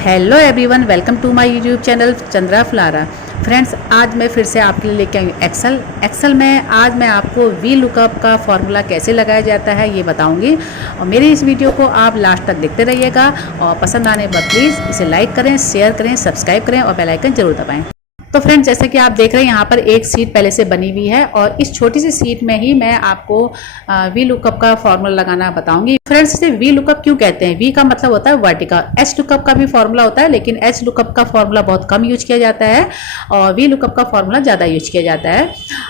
Hello everyone, welcome to my YouTube channel Chandra फ्लारा। Friends, आज मैं फिर से आपके लिए लेके आई एक्सेल में आज मैं आपको वी लुकअप का फॉर्मूला कैसे लगाया जाता है ये बताऊंगी। और मेरी इस वीडियो को आप लास्ट तक देखते रहिएगा और पसंद आने पर प्लीज़ इसे लाइक करें, शेयर करें, सब्सक्राइब करें और बेल आइकन जरूर दबाएं। तो फ्रेंड्स, जैसे कि आप देख रहे हैं यहाँ पर एक सीट पहले से बनी हुई है और इस छोटी सी सीट में ही मैं आपको वी लुकअप का फॉर्मूला लगाना बताऊंगी। फ्रेंड्स, इसे वी लुकअप क्यों कहते हैं? वी का मतलब होता है वर्टिकल। एच लुकअप का भी फॉर्मूला होता है, लेकिन एच लुकअप का फॉर्मूला बहुत कम यूज किया जाता है और वी लुकअप का फॉर्मूला ज़्यादा यूज किया जाता है।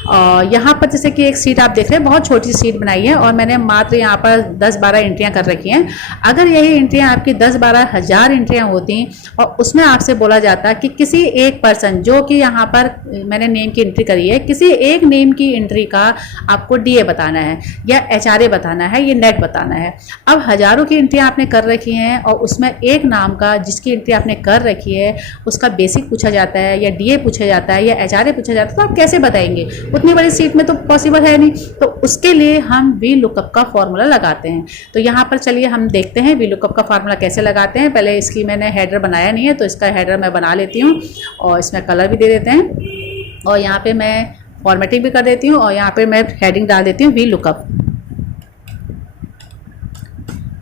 और यहाँ पर जैसे कि एक सीट आप देख रहे हैं, बहुत छोटी सी सीट बनाई है और मैंने मात्र यहाँ पर 10-12 एंट्रियाँ कर रखी हैं। अगर यही एंट्रियाँ आपकी 10-12 हज़ार एंट्रियाँ होती और उसमें आपसे बोला जाता कि किसी एक पर्सन, जो कि यहाँ पर मैंने नेम की एंट्री करी है, किसी एक नेम की एंट्री का आपको डीए बताना है या एचआरए बताना है, ये नेट बताना है। अब हजारों की एंट्री आपने कर रखी हैं और उसमें एक नाम का जिसकी एंट्री आपने कर रखी है उसका बेसिक पूछा जाता है या डीए पूछा जाता है या एचआरए पूछा जाता है, तो आप कैसे बताएंगे? उतनी बड़ी सीट में तो पॉसिबल है नहीं। तो उसके लिए हम वी लुकअप का फॉर्मूला लगाते हैं। तो यहाँ पर चलिए हम देखते हैं वी लुकअप का फॉर्मूला कैसे लगाते हैं। पहले इसकी मैंने हेडर बनाया नहीं है, तो इसका हेडर मैं बना लेती हूँ और इसमें कलर भी दे देते हैं और यहाँ पे मैं फॉर्मेटिंग भी कर देती हूँ और यहाँ पे मैं हेडिंग डाल देती हूँ वी लुकअप।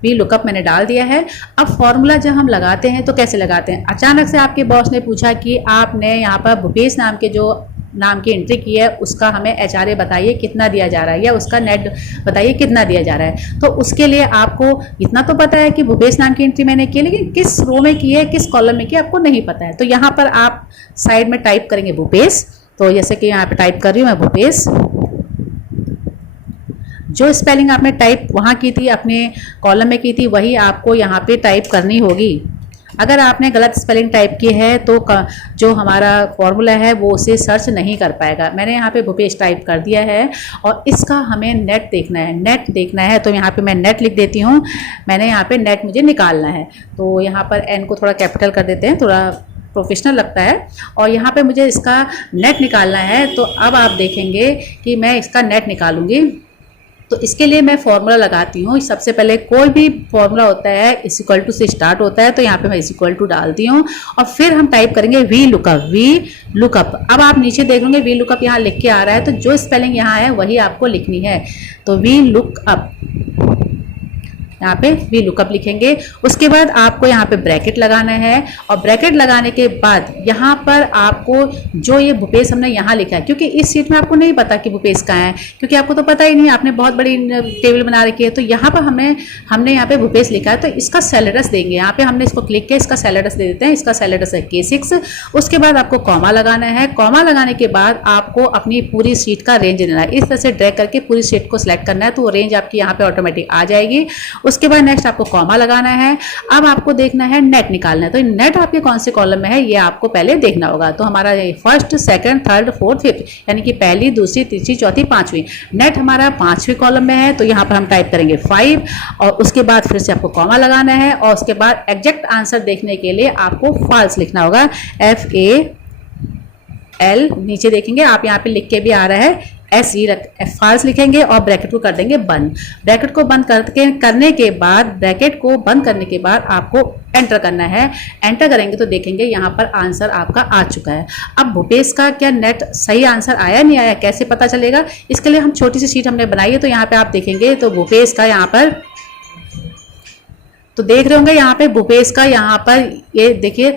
वी लुकअप मैंने डाल दिया है। अब फॉर्मूला जब हम लगाते हैं तो कैसे लगाते हैं? अचानक से आपके बॉस ने पूछा कि आपने यहाँ पर भूपेश नाम के जो नाम की एंट्री की है उसका हमें एचआरए बताइए कितना दिया जा रहा है या उसका नेट बताइए कितना दिया जा रहा है। तो उसके लिए आपको इतना तो पता है कि भूपेश नाम की एंट्री मैंने की है, लेकिन किस रो में की है, किस कॉलम में की है, आपको नहीं पता है। तो यहाँ पर आप साइड में टाइप करेंगे भूपेश। तो जैसे कि यहाँ पे टाइप कर रही हूँ मैं भूपेश। जो स्पेलिंग आपने टाइप वहाँ की थी, अपने कॉलम में की थी, वही आपको यहाँ पे टाइप करनी होगी। अगर आपने गलत स्पेलिंग टाइप की है तो जो हमारा फॉर्मूला है वो उसे सर्च नहीं कर पाएगा। मैंने यहाँ पे भूपेश टाइप कर दिया है और इसका हमें नेट देखना है। नेट देखना है तो यहाँ पे मैं नेट लिख देती हूँ। मैंने यहाँ पे नेट मुझे निकालना है, तो यहाँ पर एन को थोड़ा कैपिटल कर देते हैं, थोड़ा प्रोफेशनल लगता है। और यहाँ पे मुझे इसका नेट निकालना है। तो अब आप देखेंगे कि मैं इसका नेट निकालूंगी। तो इसके लिए मैं फॉर्मूला लगाती हूँ। सबसे पहले कोई भी फॉर्मूला होता है इज इक्वल टू से स्टार्ट होता है, तो यहाँ पे मैं इज इक्वल टू डालती हूँ और फिर हम टाइप करेंगे वी लुकअप। वी लुकअप, अब आप नीचे देख लेंगे वी लुकअप यहाँ लिख के आ रहा है, तो जो स्पेलिंग यहाँ है वही आपको लिखनी है। तो वी लुकअप, यहाँ पे वी लुकअप लिखेंगे। उसके बाद आपको यहाँ पे ब्रैकेट लगाना है और ब्रैकेट लगाने के बाद यहाँ पर आपको जो ये भूपेश हमने यहाँ लिखा है, क्योंकि इस सीट में आपको नहीं पता कि भूपेश कहाँ है, क्योंकि आपको तो पता ही नहीं, आपने बहुत बड़ी टेबल बना रखी है। तो यहाँ पर हमने यहाँ पे भूपेश लिखा है, तो इसका सेल एड्रेस देंगे। यहाँ पे हमने इसको क्लिक किया, इसका सेल एड्रेस दे देते हैं। इसका सेल एड्रेस है K6। उसके बाद आपको कॉमा लगाना है। कॉमा लगाने के बाद आपको अपनी पूरी सीट का रेंज देना है। इस तरह से ड्रैग करके पूरी सीट को सिलेक्ट करना है, तो वो रेंज आपकी यहाँ पे ऑटोमेटिक आ जाएगी। उसके बाद नेक्स्ट आपको कॉमा लगाना है। अब आपको देखना है नेट निकालना है, तो नेट आपके कौन से कॉलम में है ये आपको पहले देखना होगा। तो हमारा first, second, third, fourth, fifth, यानी कि पहली, दूसरी, तीसरी, चौथी, पांचवी। नेट हमारा 5वीं कॉलम में है, तो यहाँ पर हम टाइप करेंगे 5 और उसके बाद फिर से आपको कॉमा लगाना है और उसके बाद एग्जैक्ट आंसर देखने के लिए आपको फॉल्स लिखना होगा। FAL नीचे देखेंगे आप, यहाँ पे लिख के भी आ रहा है SE फॉल्स लिखेंगे और ब्रैकेट को कर देंगे बंद। ब्रैकेट को बंद करने के बाद, ब्रैकेट को बंद करने के बाद आपको एंटर करना है। एंटर करेंगे तो देखेंगे यहाँ पर आंसर आपका आ चुका है। अब भूपेश का क्या नेट सही आंसर आया नहीं आया कैसे पता चलेगा? इसके लिए हम छोटी सी शीट हमने बनाई है, तो यहाँ पे आप देखेंगे तो भूपेश का यहाँ पर, तो देख रहे होंगे यहाँ पे भूपेश का यहाँ पर ये देखिए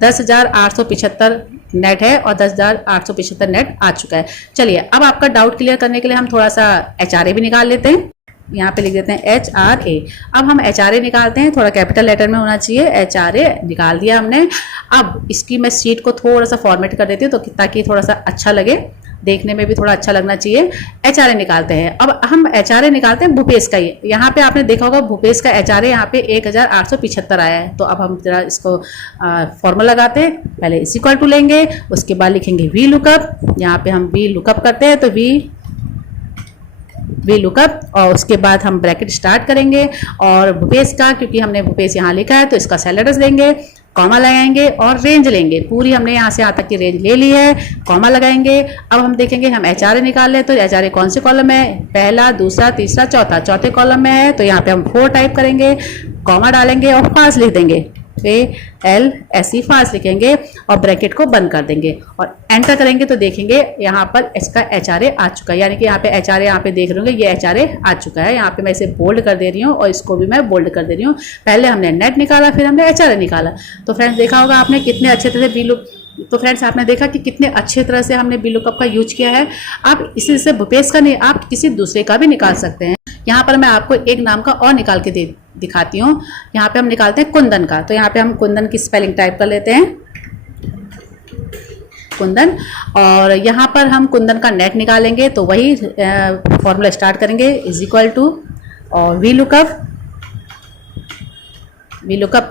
10,875 नेट है और 10,875 नेट आ चुका है। चलिए, अब आपका डाउट क्लियर करने के लिए हम थोड़ा सा एचआरए भी निकाल लेते हैं। यहाँ पे लिख देते हैं HRA। अब हम एचआरए निकालते हैं, थोड़ा कैपिटल लेटर में होना चाहिए। एचआरए निकाल दिया हमने। अब इसकी मैं शीट को थोड़ा सा फॉर्मेट कर देती हूँ, तो ताकि थोड़ा सा अच्छा लगे, देखने में भी थोड़ा अच्छा लगना चाहिए। एचआरए निकालते हैं। अब हम एचआरए निकालते हैं भूपेश का ही। यहाँ पे आपने देखा होगा भूपेश का एचआरए यहाँ पे 1,875 आया है। तो अब हम जरा इसको फॉर्मूला लगाते हैं। पहले इस इक्वल टू लेंगे, उसके बाद लिखेंगे वी लुकअप। यहाँ पे हम वी लुकअप करते हैं, तो वी लुकअप और उसके बाद हम ब्रैकेट स्टार्ट करेंगे और भूपेश का, क्योंकि हमने भूपेश यहाँ लिखा है तो इसका सेल एड्रेस देंगे, कॉमा लगाएंगे और रेंज लेंगे। पूरी हमने यहाँ से यहाँ तक की रेंज ले ली है, कॉमा लगाएंगे। अब हम देखेंगे हम एचआरए निकाल लें, तो एचआरए कौन से कॉलम में है? पहला, दूसरा, तीसरा, चौथा। चौथे कॉलम में है, तो यहाँ पे हम 4 टाइप करेंगे, कॉमा डालेंगे और 5 लिख देंगे। FALSE फाल्स लिखेंगे और ब्रैकेट को बंद कर देंगे और एंटर करेंगे तो देखेंगे यहाँ पर इसका HRA आ चुका है, यानी कि यहाँ पे HRA यहाँ पे देख रहे होंगे ये HRA आ चुका है। यहाँ पे मैं इसे बोल्ड कर दे रही हूँ और इसको भी मैं बोल्ड कर दे रही हूँ। पहले हमने नेट निकाला, फिर हमने HRA निकाला। तो फ्रेंड्स देखा होगा आपने कितने अच्छे तरह से तो फ्रेंड्स आपने देखा कि कितने अच्छे तरह से हमने VLOOKUP का यूज किया है। आप इसी से भूपेश का नहीं, आप किसी दूसरे का भी निकाल सकते हैं। यहाँ पर मैं आपको एक नाम का और निकाल के दिखाती हूँ। यहाँ पे हम निकालते हैं कुंदन का। तो यहाँ पे हम कुंदन की स्पेलिंग टाइप कर लेते हैं, कुंदन, और यहाँ पर हम कुंदन का नेट निकालेंगे तो वही फॉर्मूला स्टार्ट करेंगे, इज इक्वल टू और VLOOKUP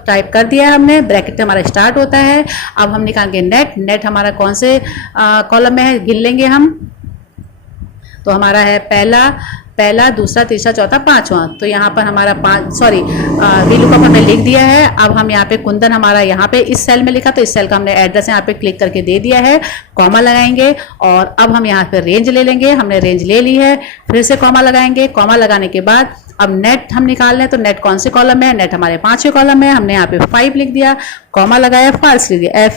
टाइप कर दिया हमने, ब्रैकेट हमारा स्टार्ट होता है। अब हम निकालेंगे नेट हमारा कौन से कॉलम में है, गिन लेंगे हम। तो हमारा है पहला, दूसरा, तीसरा, चौथा, पांचवा। तो यहाँ पर हमारा VLOOKUP हमने लिख दिया है। अब हम यहाँ पे कुंदन हमारा यहाँ पे इस सेल में लिखा, तो इस सेल का हमने एड्रेस यहाँ पे क्लिक करके दे दिया है, कॉमा लगाएंगे और अब हम यहाँ पे रेंज ले लेंगे। हमने रेंज ले ली है, फिर से कॉमा लगाएंगे। कॉमा लगाने के बाद अब नेट हम निकाल लें, तो नेट कौन से कॉलम में है, नेट हमारे 5वें कॉलम में। हमने यहाँ पे 5 लिख दिया, कॉमा लगाया, फाल्स लिख दिया,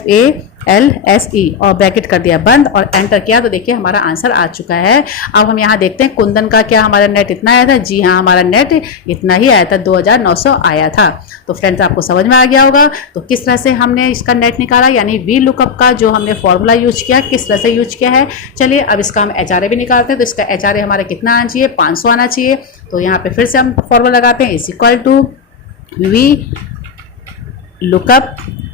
FALSE और ब्रैकेट कर दिया बंद और एंटर किया। तो देखिए हमारा आंसर आ चुका है। अब हम यहाँ देखते हैं कुंदन का क्या हमारा नेट इतना आया था। जी हाँ, हमारा नेट इतना ही आया था, 2900 आया था। तो फ्रेंड्स आपको समझ में आ गया होगा तो किस तरह से हमने इसका नेट निकाला, यानी VLOOKUP का जो हमने फॉर्मूला यूज किया किस तरह से यूज किया है। चलिए अब इसका हम HRA भी निकालते हैं। तो इसका HRA हमारा कितना आना चाहिए, 500 आना चाहिए। तो यहाँ पे फिर से हम फॉर्मूला लगाते हैं, इज इक्वल टू VLOOKUP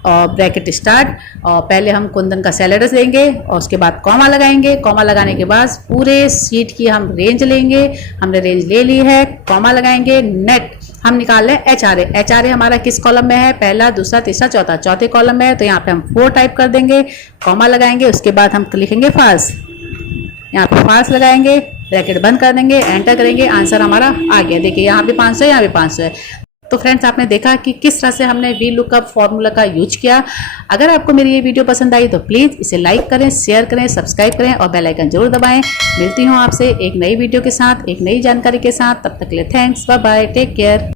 और ब्रैकेट स्टार्ट, और पहले हम कुंदन का सेल एड्रेस लेंगे और उसके बाद कॉमा लगाएंगे। कॉमा लगाने के बाद पूरे शीट की हम रेंज लेंगे, हमने रेंज ले ली है, कॉमा लगाएंगे, नेट हम निकाल लें HRA हमारा किस कॉलम में है, पहला, दूसरा, तीसरा, चौथा, चौथे कॉलम में है। तो यहाँ पे हम 4 टाइप कर देंगे, कॉमा लगाएंगे, उसके बाद हम लिखेंगे फाल्स, यहाँ पे फाल्स लगाएंगे, ब्रैकेट बंद कर देंगे, एंटर करेंगे, आंसर हमारा आ गया। देखिए यहाँ पे 500 है, यहाँ पे 500 है। तो फ्रेंड्स आपने देखा कि किस तरह से हमने VLOOKUP फॉर्मूला का यूज किया। अगर आपको मेरी ये वीडियो पसंद आई तो प्लीज़ इसे लाइक करें, शेयर करें, सब्सक्राइब करें और बेल आइकन जरूर दबाएं। मिलती हूँ आपसे एक नई वीडियो के साथ, एक नई जानकारी के साथ। तब तक के लिए thanks, bye bye, take care.